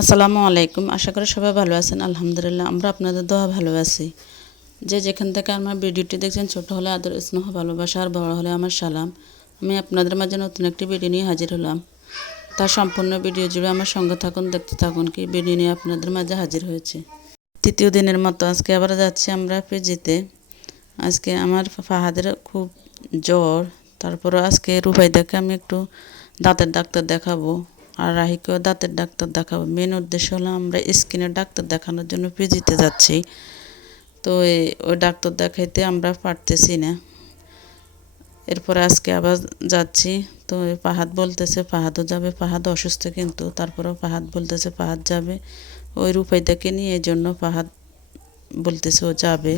আসসালামু আলাইকুম। আশা করি সবাই ভালো আছেন। আলহামদুলিল্লাহ আমরা আপনাদের দোয়া ভালো আছি। যে যেখান থেকে আমার ভিডিওটি দেখছেন, ছোট হলে আদর স্নেহ ভালোবাসা, আর বড় হলে আমার সালাম। আমি আপনাদের মাঝে নতুন একটি ভিডিও নিয়ে হাজির হলাম। তার সম্পূর্ণ ভিডিও জুড়ে আমার সঙ্গে থাকুন, দেখতে থাকুন কি ভিডিও নিয়ে আপনাদের মাঝে হাজির হয়েছে। তৃতীয় দিনের মতো আজকে আবার যাচ্ছি আমরা পিজিতে। আজকে আমার ফাহাদের খুব জ্বর, তারপরে আজকে রুবাইদাকে আমি একটু দাঁতের ডাক্তার দেখাবো, আর রাহিকেও দাঁতের ডাক্তার দেখাবো। মেন উদ্দেশ্য হলো আমরা স্কিনের ডাক্তার দেখানোর জন্য পিজিতে যাচ্ছি। তো ওই ডাক্তার দেখাইতে আমরা পারতেছি না। এরপরে আজকে আবার যাচ্ছি। তো ফাহাদ বলতেছে ফাহাদও যাবে, ফাহাদ অসুস্থ কিন্তু তারপরেও ফাহাদ বলতেছে ফাহাদ যাবে। ওই রুবাইদাকে নিয়ে এই জন্য ফাহাদ বলতেছে ও যাবে।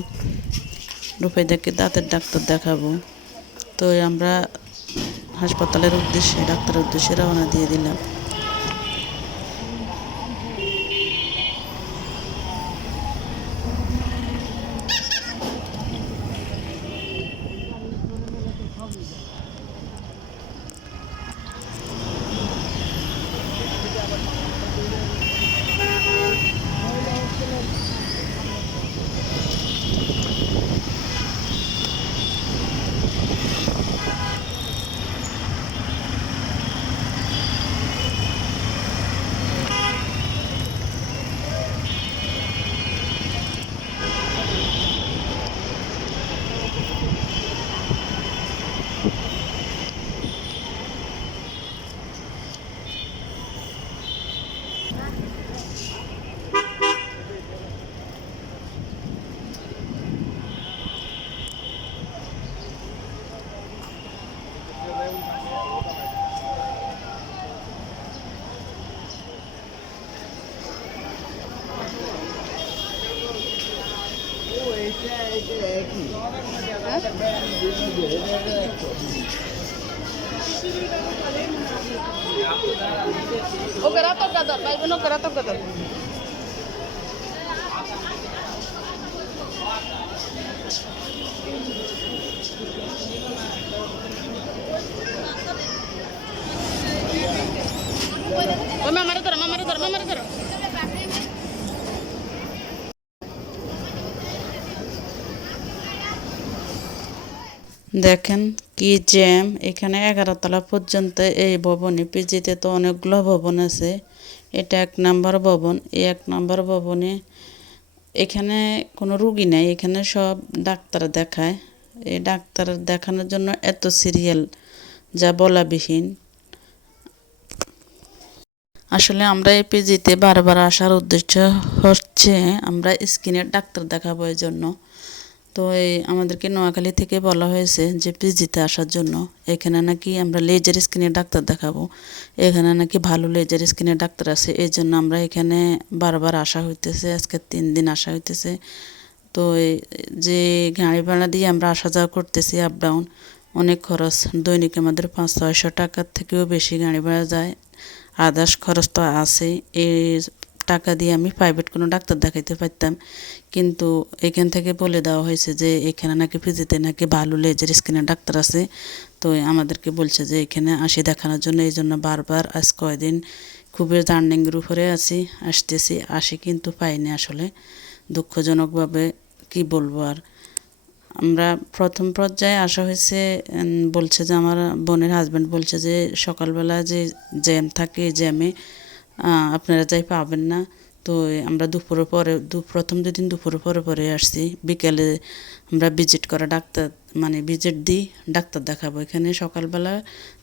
রুবাইদাকে দাঁতের ডাক্তার দেখাবো। তো আমরা হাসপাতালের উদ্দেশ্যে, ডাক্তারের উদ্দেশ্যে রওনা দিয়ে দিলাম। ওকে রাত গাদর ভাই বোন, ওকে রাত গাদর। ও মামারে ধরো, মামারে ধরো, মামারে ধরো। দেখেন কি জ্যাম এখানে, 11 তলা পর্যন্ত এই ভবনে। পিজিতে তো অনেকগুলো ভবন আছে, এটা 1 নাম্বার ভবন। এই 1 নাম্বার ভবনে এখানে কোনো রুগী নাই, এখানে সব ডাক্তার দেখায়। এই ডাক্তার দেখানোর জন্য এত সিরিয়াল যা বলাবিহীন। আসলে আমরা এই পিজিতে বারবার আসার উদ্দেশ্য হচ্ছে আমরা স্কিনের ডাক্তার দেখাবো এই জন্য। তো আমাদেরকে নোয়াখালী থেকে বলা হয়েছে যে পিজিতে আসার জন্য। এখানে নাকি আমরা লেজার স্কিনের ডাক্তার দেখাবো, এখানে নাকি ভালো লেজার স্কিনের ডাক্তার আছে। এই জন্য আমরা এখানে বারবার আসা হইতেছে, আজকে 3 দিন আসা হইতেছে। তো যে গাড়ি ভাড়া দিয়ে আমরা আসা যাওয়া করতেছি, আপ ডাউন অনেক খরচ। দৈনিক আমাদের 500-600 টাকার থেকেও বেশি গাড়ি ভাড়া যায়। আদার্স খরচ তো আছে। এই টাকা দিয়ে আমি প্রাইভেট কোনো ডাক্তার দেখাইতে পারতাম, কিন্তু এখান থেকে বলে দেওয়া হয়েছে যে এখানে নাকি পিজিতে নাকি ভালো লেজার স্কিনের ডাক্তার আছে। তো আমাদেরকে বলছে যে এখানে আসি দেখানোর জন্য। এই জন্য বারবার আজ কয়দিন খুবই জার্নিংয়ের উপরে আসতেছি, আসি কিন্তু পাইনি আসলে, দুঃখজনকভাবে। কি বলবো আর। আমরা প্রথম পর্যায়ে আসা হয়েছে, বলছে যে আমার বোনের হাজব্যান্ড বলছে যে সকালবেলা যে জ্যাম থাকে, জ্যামে আপনারা যাই পাবেন না। তো আমরা দুপুরের পরে প্রথম 2 দিন দুপুরের পরে পরে আসছি। বিকেলে আমরা ভিজিট করা ডাক্তার, মানে ভিজিট দিই ডাক্তার দেখাবো। এখানে সকালবেলা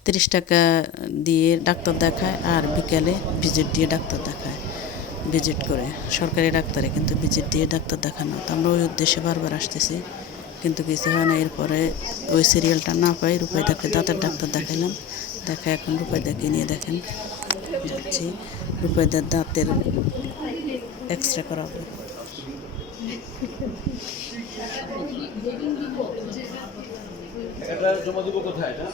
30 টাকা দিয়ে ডাক্তার দেখায়, আর বিকেলে ভিজিট দিয়ে ডাক্তার দেখায়। ভিজিট করে সরকারি ডাক্তারে, কিন্তু ভিজিট দিয়ে ডাক্তার দেখানো। তো আমরা ওই উদ্দেশ্যে বারবার আসতেছি, কিন্তু কিছু হয় না। এরপরে ওই সিরিয়ালটা না পাই, রূপাইদাকে দাঁতের ডাক্তার দেখাইলাম। দেখা এখন রূপাইদাকে নিয়ে দেখেন যাচ্ছি, রূপাইদার দাঁতের এক্স-রে করাবো। এটা জমা দিব কোথায় এটা?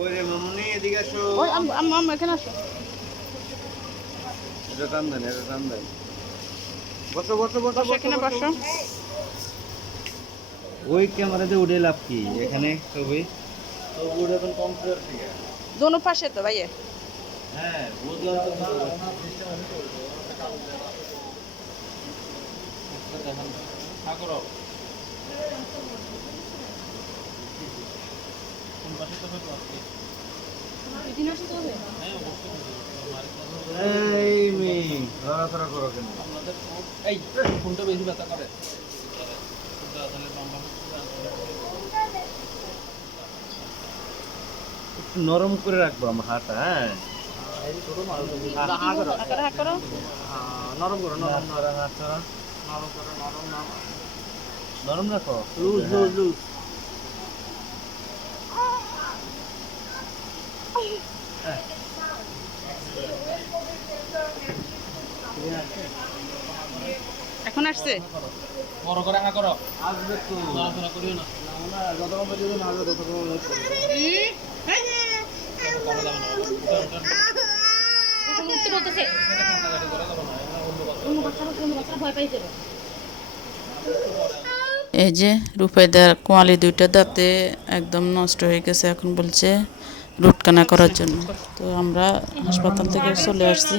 ওরে মামুনি এদিকে আসো। ওই আম্মা এখানে আসো। এটা টান দেন, এটা টান দেন। বসো বসো বসো বসো এখানে বসো। ওই ক্যামেরাতে উঠে লাভ কি এখানে ছবি তো উঠে এখন কম্পিউটার থেকে। দোনো পাশে তো ভাইয়া। হ্যাঁ বুঝলাম তো ঠাকুর এই মেয়ে লড়াচড়া করো কেন? এই ফোনটা বেশি ব্যথা করে। একটু নরম করে রাখবো আমার হাতটা। হ্যাঁ নরম করো, নরম নরম হাত ছাড়া। নরম করো, নরম নরম। নরম রাখো। Loose loose loose. এখন আসছে। বড় করে না করো, আসবে তো। নড়াচড়া করিও না। না যতক্ষণ পর্যন্ত না আসবে ততক্ষণ ওয়েট করবে। করা যাবে না। এখন উঠতে বলতেছে এটা কান্নাকাটি করে করো না, এটা অন্য কথা। অন্য বাচ্চারা ভয় পাই যাবে। এই যে রূপাইদার কোয়ালি দুইটা দাঁতে একদম নষ্ট হয়ে গেছে, এখন বলছে রুটকানা করার জন্য। তো আমরা হাসপাতাল থেকে চলে আসছি,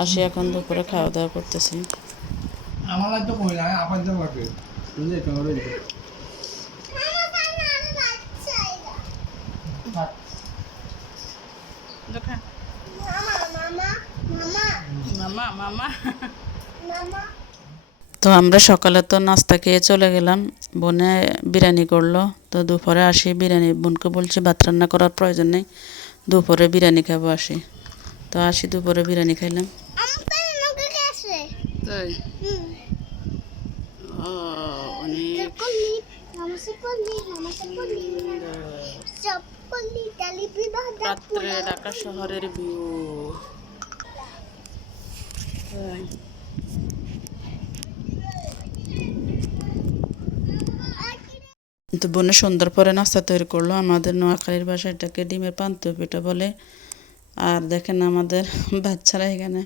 আসি এখন দুপুরে খাওয়া দাওয়া করতেছি। আমার লাগতো কইলা, আপার দাম লাগবে। বুঝলি তো ওই। তো আমরা সকালে তো নাস্তা খেয়ে চলে গেলাম, বোনে বিরিয়ানি করলো। তো দুপুরে আসি বিরিয়ানি, বোনকে বলছি ভাত রান্না করার প্রয়োজন নেই, দুপুরে বিরিয়ানি খাবো আসি। তো আসি দুপুরে বিরিয়ানি খাইলাম। তাই অনেক রাত্রে ঢাকা শহরের ভিউ। তো বোনে সুন্দর করে নাস্তা তৈরি করলো। আমাদের নোয়াখালীর ভাষায় এটাকে ডিমের পান্তুয়া পিঠা বলে। আর দেখেন আমাদের বাচ্চারা এখানে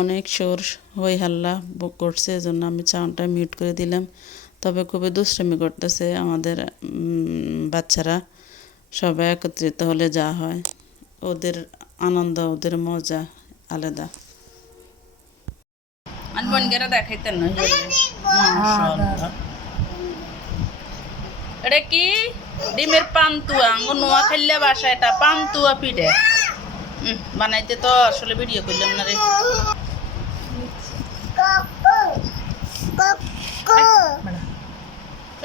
অনেক শোর হই হাল্লা করছে, এজন্য আমি সাউন্ডটা মিউট করে দিলাম। তবে খুবই দুষ্টামি করতেছে আমাদের বাচ্চারা। সবাই একত্রিত হলে যা হয়, ওদের আনন্দ, ওদের মজা আলাদা। আনবনগেরা দেখাইতেন না। মাশাআল্লাহ, এটা কি ডিমের পান্তুয়া। আমার নোয়াখালী বাসা এটা পান্তুয়া পিঠে বানাইতে তো আসলে ভিডিও করলাম না রে।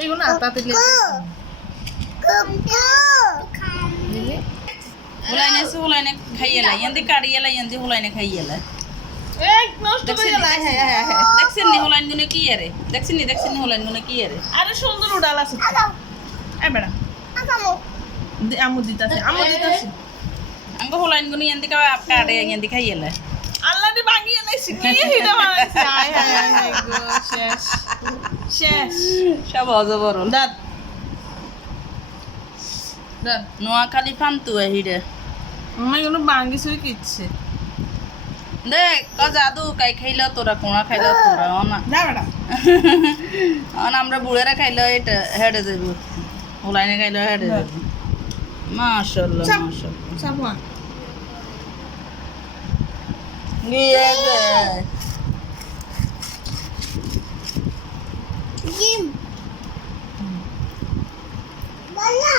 এইগুলো আটা দিলে হুলাইনে সে হুলাইনে খাইয়েলা ইয়ান্দি কাড়িয়েলা ইয়ান্দি হুলাইনে খাইয়েলা। এই নষ্ট করে গেল। হ্যাঁ হ্যাঁ হ্যাঁ। দেখছেন নি হুলাইন গুনে কি আরে, দেখছেন নি হুলাইন গুনে কি আরে। আরে সুন্দর উড়াল আছে। এই বেড়া আমু দিতাছে, আমু দিতাছে। আঙ্গ হুলাইন গুনে ইয়ান্দি কাড়ে ইয়ান্দি খাইয়েলা। আল্লাহ দি ভাঙিয়ে নাইছে কি হিটা বানাইছে। হায় হায় হায় গো, শেষ শেষ। সব অজবরল। দাঁত দাঁত নোয়াখালী পান্তুয়া হিরে আমি কোনো ভাঙি সুই কিচ্ছে। দেখ ক জাদু কাই খাইল তোরা, কোনা খাইল তোরা। অনা যা বেড়া অনা আমরা বুড়েরা খাইল এটা হেডে যাব, হুলাইনে খাইল হেডে যাব। মাশাআল্লাহ মাশাআল্লাহ। সাবুয়া গিয়ে গে Jim. Bola.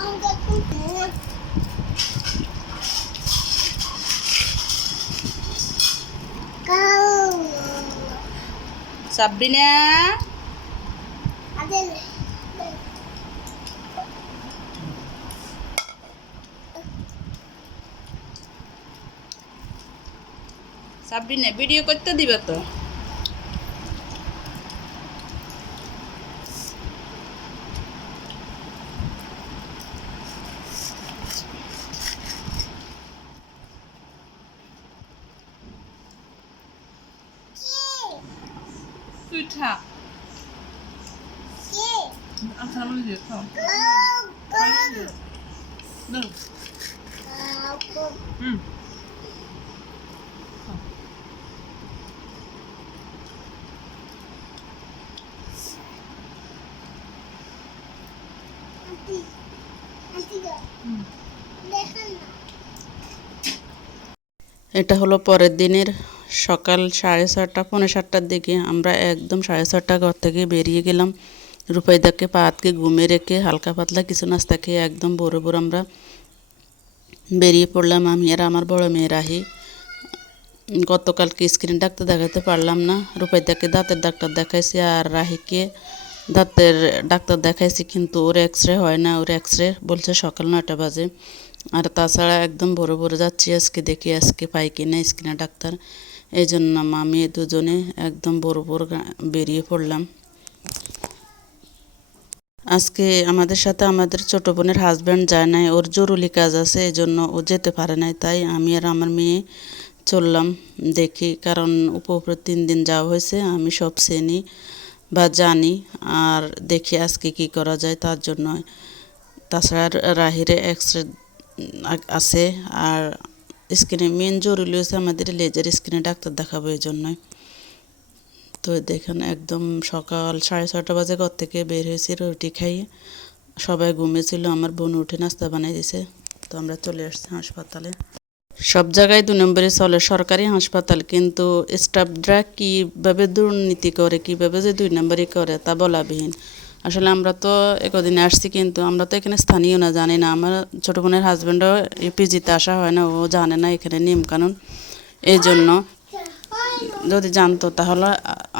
Angkat kumpul. Kau. Sabrina Ada. Sabrina video করতে দিবে তো। পিঠা কি আচ্ছা আমি দিয়ে খাও দাও হুম আন্টি আন্টি দেখেন না এটা হলো পরের দিনের সকাল 6:30 পৌনে 7টার দিকে আমরা একদম 6:30 ঘর থেকে বেরিয়ে গেলাম। রূপাইদাকে পাতকে ঘুমিয়ে রেখে হালকা পাতলা কিছু নাস্তা খেয়ে একদম ভোরে ভোর আমরা বেরিয়ে পড়লাম। আমি আর আমার বড় মেয়ে রাহি। গতকালকে স্ক্রিন ডাক্তার দেখাতে পারলাম না, রূপাইদাকে দাঁতের ডাক্তার দেখাইছি আর রাহিকে দাঁতের ডাক্তার দেখাইছি, কিন্তু ওর এক্সরে হয় না, ওর এক্সরে বলছে সকাল 9টা বাজে। আর তাছাড়া একদম ভোরে ভোরে যাচ্ছি আজকে, দেখি আজকে পাই কিনা স্কিনের ডাক্তার। এই জন্য আমি দুজনে একদম ভোরে ভোর বেরিয়ে পড়লাম। আজকে আমাদের সাথে আমাদের ছোট বোনের হাজব্যান্ড যায় নাই, ওর জরুরি কাজ আছে, এই জন্য ও যেতে পারে নাই। তাই আমি আর আমার মেয়ে চললাম দেখি, কারণ উপরে 3 দিন যাওয়া হয়েছে, আমি সব চিনি বা জানি। আর দেখি আজকে কি করা যায় তার জন্য। তাছাড়া রাহিরে এক্সরে আছে, আর স্কিনে মেন জরুরি হয়েছে আমাদের লেজার স্কিনে ডাক্তার দেখাবো, এই জন্যই। তো দেখেন একদম সকাল 6:30 বাজে ঘর থেকে বের হয়েছি রুটি খাইয়ে। সবাই ঘুমিয়েছিল, আমার বোন উঠে নাস্তা বানিয়ে দিয়েছে। তো আমরা চলে আসছি হাসপাতালে। সব জায়গায় 2 নম্বরে চলে সরকারি হাসপাতাল, কিন্তু স্টাফরা কীভাবে দুর্নীতি করে, কীভাবে যে 2 নম্বরই করে তা বলাবিহীন। আসলে আমরা তো একদিনে আসছি, কিন্তু আমরা তো এখানে স্থানীয় না, জানি না। আমার ছোটো বোনের হাজব্যান্ডও পিজিতে আসা হয় না, ও জানে না এখানে নিয়মকানুন। এই জন্য যদি জানতো তাহলে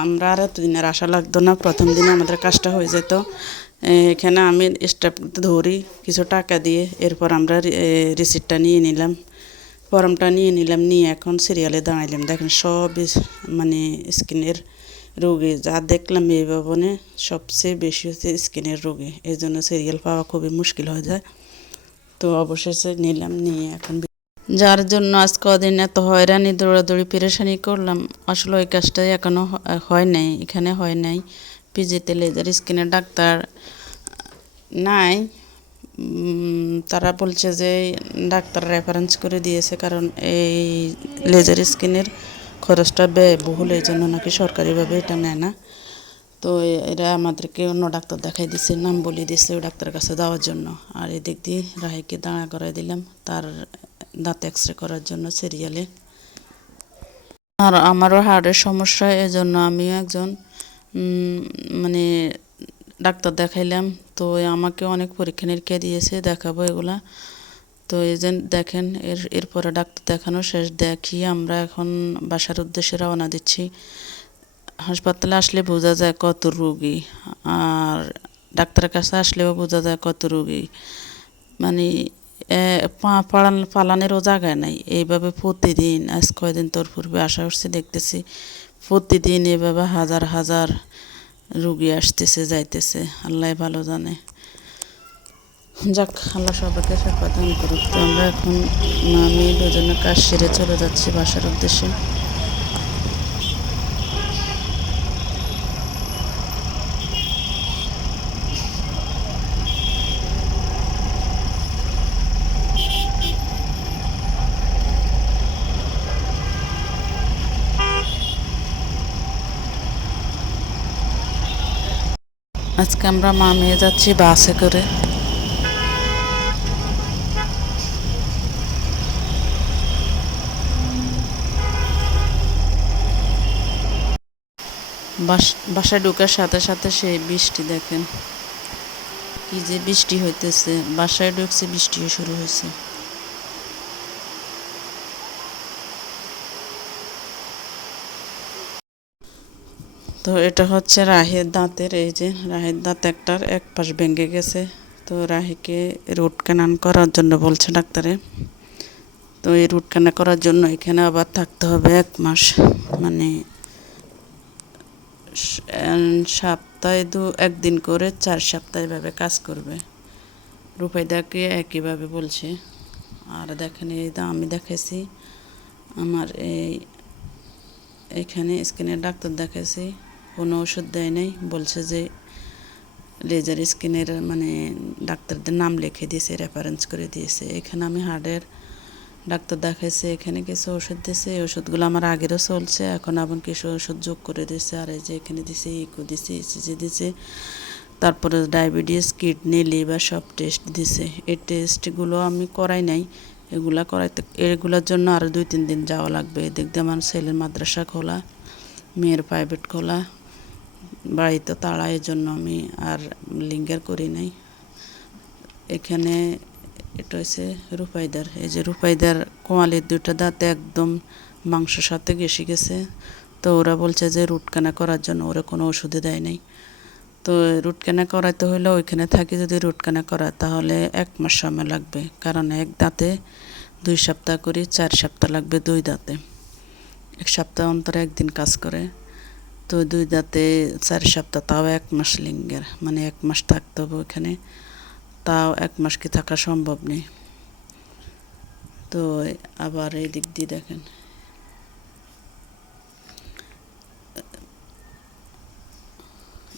আমরা আর এতদিনের আশা লাগতো না, প্রথম দিনে আমাদের কাজটা হয়ে যেত। এখানে আমি স্টাফকে ধরি কিছু টাকা দিয়ে, এরপর আমরা রিসিপ্টটা নিয়ে নিলাম, ফর্মটা নিয়ে নিলাম, নিয়ে এখন সিরিয়ালে দাঁড়াইলাম। দেখেন সব মানে স্কিনের রোগী যা দেখলাম এই ভবনে সবচেয়ে বেশি হচ্ছে স্কিনের রোগী, এই জন্য সিরিয়াল পাওয়া খুবই মুশকিল হয়ে যায়। তো অবশেষে নিলাম, নিয়ে এখন যার জন্য আজ কদিন এত হয়রানি দৌড়াদৌড়ি পেরেশানি করলাম, আসলে ওই কাজটাই এখনও হয় নাই, এখানে হয় নাই। পিজিতে লেজার স্কিনের ডাক্তার নাই, তারা বলছে যে ডাক্তার রেফারেন্স করে দিয়েছে, কারণ এই লেজার স্কিনের খরচটা ব্যয়বহুল, এই জন্য নাকি সরকারিভাবে এটা নেয় না। তো এরা আমাদেরকে অন্য ডাক্তার দেখাই দিছে, নাম বলে দিছে ওই ডাক্তারের কাছে যাওয়ার জন্য। আর এদিক দিয়ে রাহিকে দাঁড়া করাই দিলাম তার দাঁত এক্সরে করার জন্য সিরিয়ালে। আর আমারও হার্টের সমস্যা, এজন্য আমিও একজন মানে ডাক্তার দেখাইলাম। তো আমাকে অনেক পরীক্ষা নিরীক্ষা দিয়েছে, দেখাবো এগুলা। তো এই যে দেখেন এরপরে ডাক্তার দেখানো শেষ, দেখিয়ে আমরা এখন বাসার উদ্দেশ্যে রওনা দিচ্ছি। হাসপাতালে আসলে বোঝা যায় কত রোগী, আর ডাক্তারের কাছে আসলেও বোঝা যায় কত রোগী। মানে পালানেরও জায়গা নাই। এইভাবে প্রতিদিন, আজ কয়দিন তোর পূর্বে আসা উঠছে দেখতেছি, প্রতিদিন এভাবে হাজার হাজার রুগী আসতেছে যাইতেছে, আল্লাহ ভালো জানে। যাক, আল্লাহ সবাইকে সেবা দান করুক। তো আমরা এখন আমি দুজনে কাজ সেরে চলে যাচ্ছি বাসার উদ্দেশ্যে। আজকে আমরা মা মেয়ে যাচ্ছি বাসে করে। বাসায় ঢোকার সাথে সাথে সেই বৃষ্টি, দেখেন কি যে বৃষ্টি হইতেছে। বাসায় ঢুকছে, বৃষ্টিও শুরু হয়েছে। তো এটা হচ্ছে রাহের দাঁতের, এই যে রাহের দাঁত একটার এক পাশ ভেঙে গেছে। তো রাহিকে রুট ক্যানাল করার জন্য বলছে ডাক্তারে। তো এই রুট ক্যানাল করার জন্য এখানে আবার থাকতে হবে 1 মাস, মানে সপ্তাহে 1 দিন করে 4 সপ্তাহ এভাবে কাজ করবে। রূপাইদাকে একইভাবে বলছে। আর দেখেন এই আমি দেখাইছি আমার এইখানে স্কিনের ডাক্তার দেখাইছি, কোনো ওষুধ দেয় নাই, বলছে যে লেজার স্কিনের মানে ডাক্তারদের নাম লিখে দিয়েছে, রেফারেন্স করে দিয়েছে। এখানে আমি হার্টের ডাক্তার দেখাইছি, এখানে কিছু ওষুধ দিয়েছে। এই ওষুধগুলো আমার আগেরও চলছে, এখন আবার কিছু ওষুধ যোগ করে দিয়েছে। আর এই যে এখানে দিছে ইকো দিছে, ইসিজি দিছে, তারপরে ডায়াবেটিস, কিডনি, লিভার সব টেস্ট দিছে। এই টেস্টগুলো আমি করাই নাই, এগুলোর জন্য আরও 2-3 দিন যাওয়া লাগবে। এদিক দিয়ে আমার ছেলের মাদ্রাসা খোলা, মেয়ের প্রাইভেট খোলা, বাড়িতে তাড়া, এই জন্য আমি আর লিঙ্গার করি নাই। এখানে এটা হচ্ছে রূপাইদার। এই যে রূপাইদার কোয়ালির 2টা দাঁতে একদম মাংসের সাথে ঘেঁষে গেছে। তো ওরা বলছে যে রুট ক্যানাল করার জন্য, ওরা কোনো ওষুধে দেয় নাই। তো রুট ক্যানাল করাতে হলে ওইখানে থাকি, যদি রুট ক্যানাল করায় তাহলে 1 মাস সময় লাগবে, কারণ এক দাঁতে 2 সপ্তাহ করে 4 সপ্তাহ লাগবে 2 দাঁতে। 1 সপ্তাহ অন্তরে 1 দিন কাজ করে, তো 2 দাঁতে 4 সপ্তাহ, তাও 1 মাস লিঙ্গের, মানে 1 মাস থাকতে হবে ওইখানে। তাও 1 মাস কি থাকা সম্ভব নেই। তো আবার এই দিক দিয়ে দেখেন,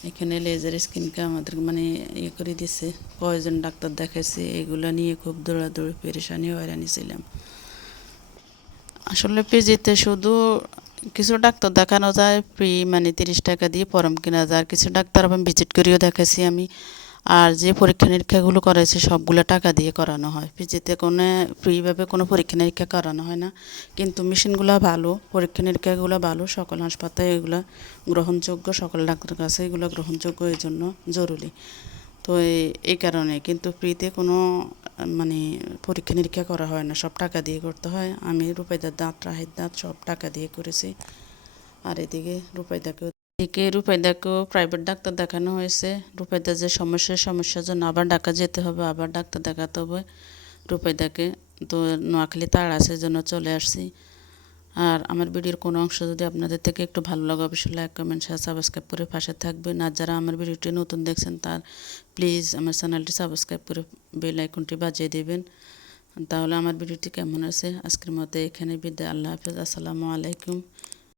এখানে লেজার স্কিনকে আমাদের মানে ইয়ে করে দিছে। কয়জন ডাক্তার দেখাইছে, এগুলো নিয়ে খুব দৌড়াদৌড়ি পেরেশানি হয়রানি ছিলাম। আসলে পিজিতে শুধু কিছু ডাক্তার দেখানো যায় ফ্রি, মানে 30 টাকা দিয়ে ফর্ম কেনা যায়। আর কিছু ডাক্তার আমি ভিজিট করেও দেখাইছি আমি। আর যে পরীক্ষা নিরীক্ষাগুলো করাইছি সবগুলো টাকা দিয়ে করানো হয়। পিজিতে কোনো ফ্রিভাবে কোনো পরীক্ষা নিরীক্ষা করানো হয় না, কিন্তু মেশিনগুলো ভালো, পরীক্ষা নিরীক্ষাগুলো ভালো। সকল হাসপাতালে এগুলো গ্রহণযোগ্য, সকল ডাক্তারের কাছে এগুলো গ্রহণযোগ্য, এই জন্য জরুরি। তো এই কারণে কিন্তু ফ্রিতে কোনো মানে পরীক্ষা নিরীক্ষা করা হয় না, সব টাকা দিয়ে করতে হয়। আমি রূপাইদার দাঁত, রাহের দাঁত সব টাকা দিয়ে করেছি। আর রূপাইদাকেও প্রাইভেট ডাক্তার দেখানো হয়েছে। রূপাইদার যে সমস্যার জন্য আবার ঢাকা যেতে হবে, আবার ডাক্তার দেখাতে হবে রূপাইদাকে। তো নোয়াখালী তার আছে, জন্য চলে আসছি। আর আমার ভিডিওর কোনো অংশ যদি আপনাদের থেকে একটু ভালো লাগে, অবশ্যই লাইক, কমেন্ট, শেয়ার, সাবস্ক্রাইব করে পাশে থাকবেন। আর যারা আমার ভিডিওটি নতুন দেখছেন, তার প্লিজ আমার চ্যানেলটি সাবস্ক্রাইব করে বেল আইকনটি বাজিয়ে দেবেন। তাহলে আমার ভিডিওটি কেমন আছে। আজকের মতো এখানে বিদায়। আল্লাহ হাফেজ, আসসালামু আলাইকুম।